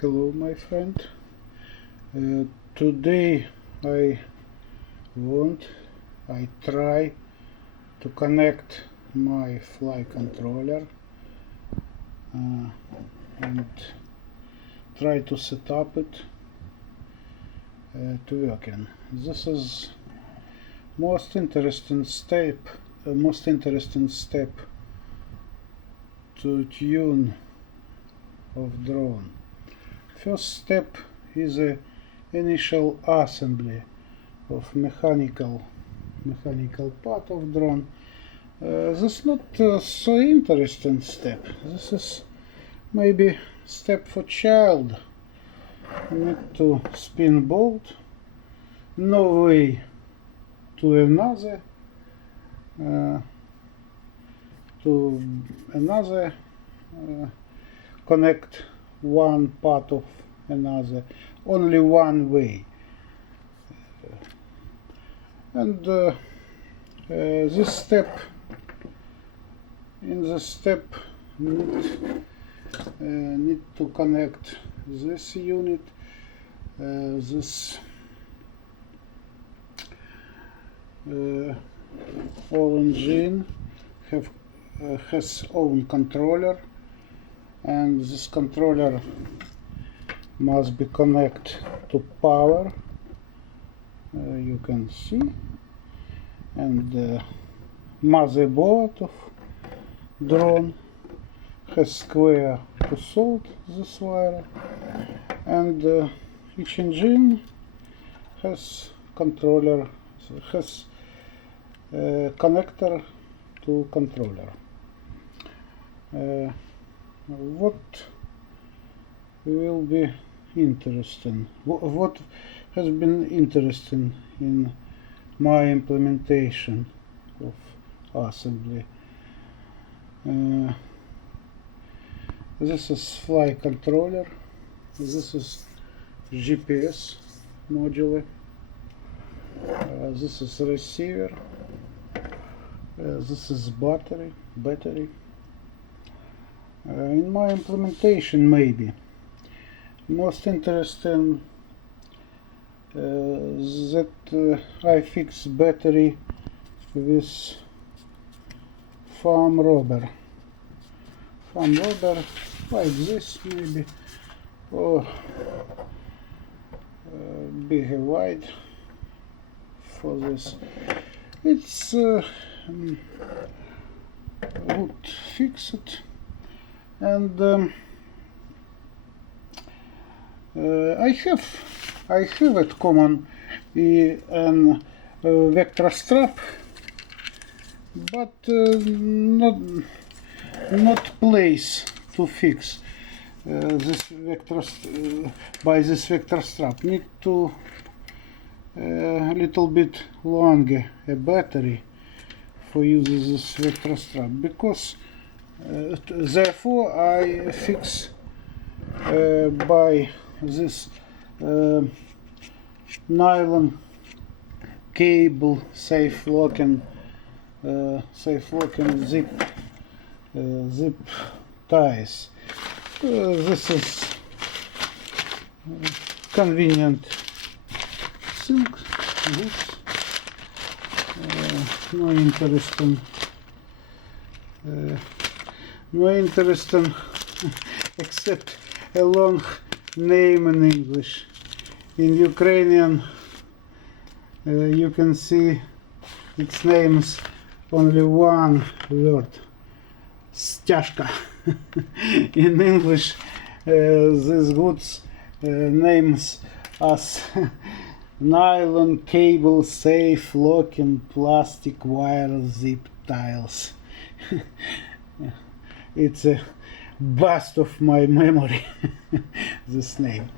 Hello my friend. Today I try to connect my fly controller and try to set up it to working. This is most interesting step to tune of drone. First step is the initial assembly of mechanical part of drone. This is not so interesting step. This is maybe step for child. You need to spin bolt, no way to another connect one part of another, only one way. And this step, need to connect this unit, this all engine has own controller, and this controller must be connected to power, you can see, and motherboard of drone has square to solder this wire, and each engine has controller, has connector to controller. What will be interesting, what has been interesting in my implementation of assembly. This is fly controller, this is GPS module, this is receiver, this is battery. In my implementation, maybe most interesting that I fix battery with foam rubber like this, maybe, or big and wide for this. It's would fix it, and I have at common an vector strap, but not place to fix this vector by this vector strap. Need to a little bit longer a battery for using this vector strap, because therefore I fix by this nylon cable safe locking zip ties. This is convenient thing. This no interesting except a long name in English. In Ukrainian you can see its names only one word, stяжка. In English these goods names as nylon cable safe locking plastic wire zip ties. It's a bust of my memory this name,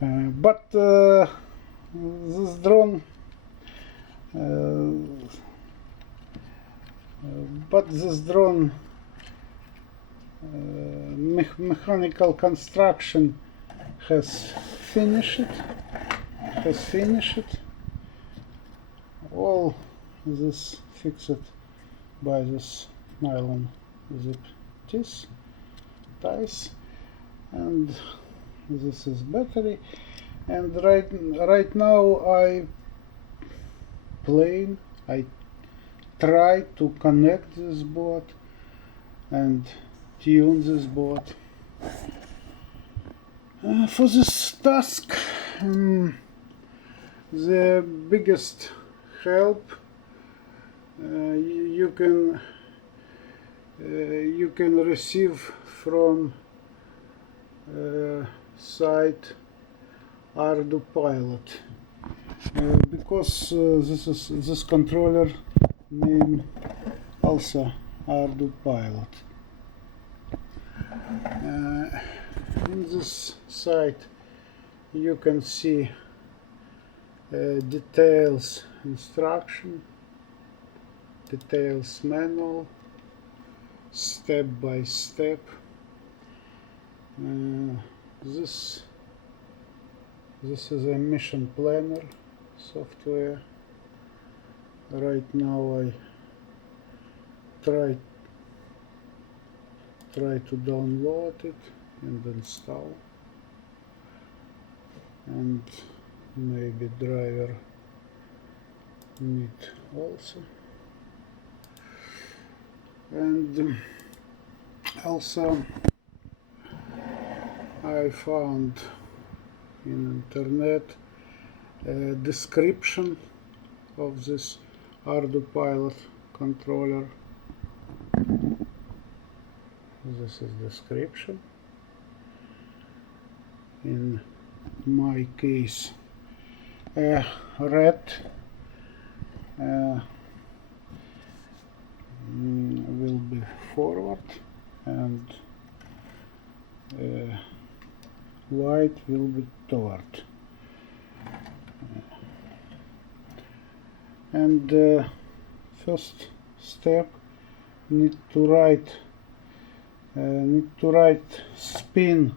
but this drone mechanical construction has finished. All this fixed by this nylon zip ties, and this is battery, and right now I try to connect this board and tune this board. For this task, the biggest help you can receive from site Arduino Pilot, because this controller name also Arduino Pilot. In this site you can see details instruction, details manual, step by step. This is a mission planner software. Right now I try to download it and install, and maybe driver need also, and also I found in internet a description of this Arduino Pilot controller. This is description. In my case, red will be forward, and white will be toward. And first step, need to write spin,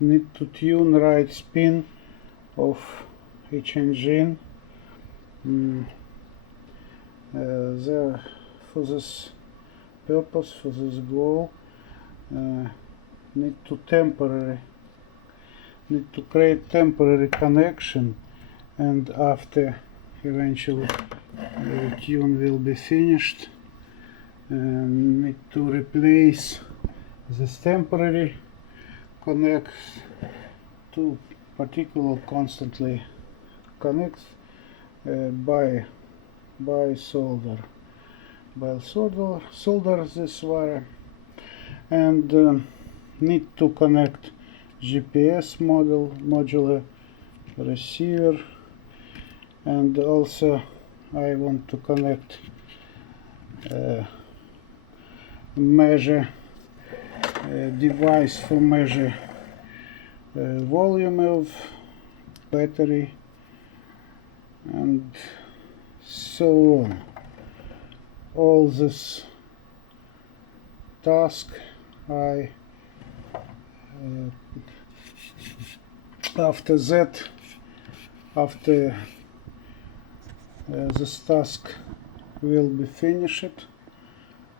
need to tune right spin of each engine. For this purpose, for this goal, need to create temporary connection, and after eventually tune will be finished, need to replace this temporary connect to particular constantly connects by solder this wire, and need to connect GPS modular receiver, and also I want to connect measure device for measure volume of battery, and so on. All this task after this task will be finished,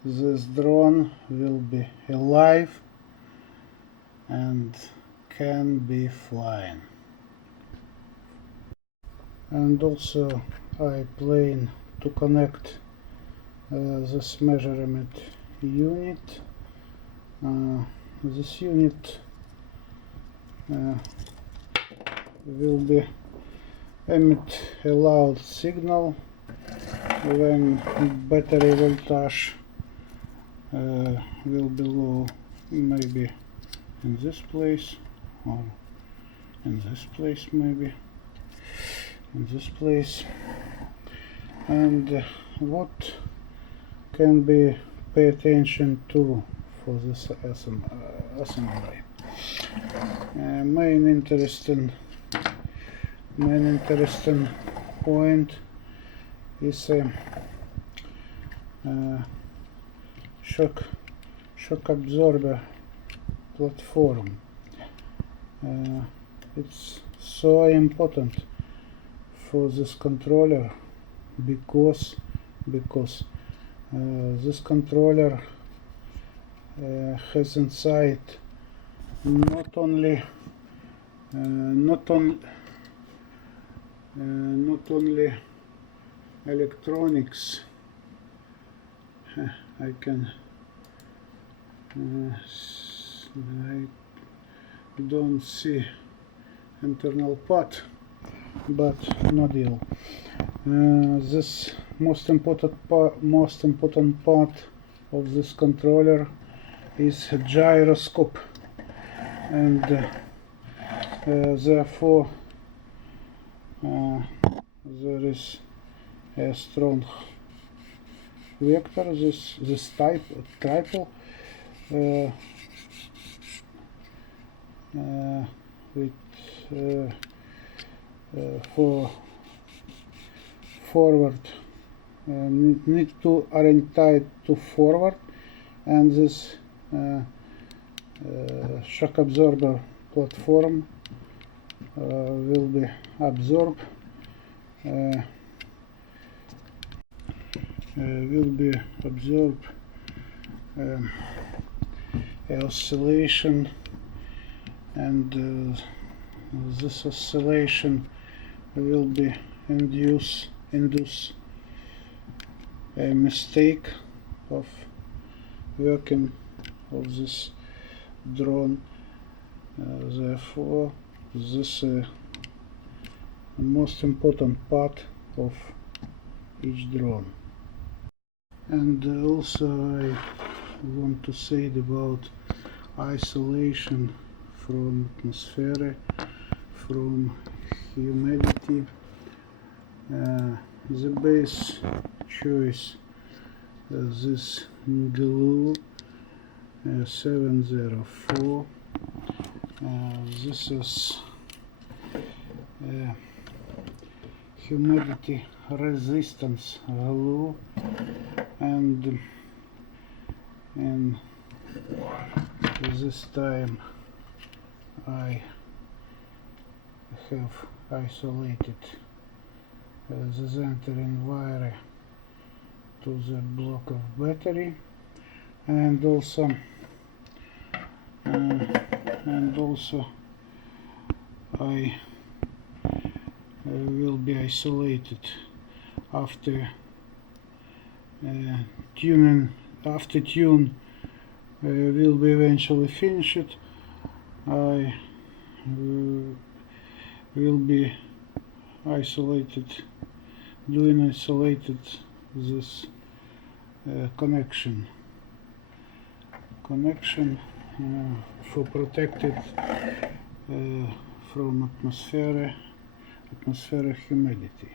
this drone will be alive and can be flying. And also I plan to connect this measurement unit. This unit will be emit a loud signal when battery voltage will be low, maybe in this place, or in this place, maybe in this place. And what can be pay attention to for this assembly? Main interesting point is a shock absorber platform. It's so important for this controller because this controller has inside not only not only electronics. I can I don't see internal part, but no deal. This most important part of this controller is a gyroscope, and therefore there is a strong vector, this triple with for forward, need to orientate to forward, and this shock absorber platform will be absorbed, oscillation, and this oscillation will be induce a mistake of working of this drone. Therefore, this is the most important part of each drone. And also I want to say about isolation from atmosphere, from humidity. The base choice this glue 704. This is humidity resistance glue, and this time I have isolated the entering wire to the block of battery, and also I will be isolated after tune will be eventually finished. I will be isolated this connection for protected from atmospheric humidity.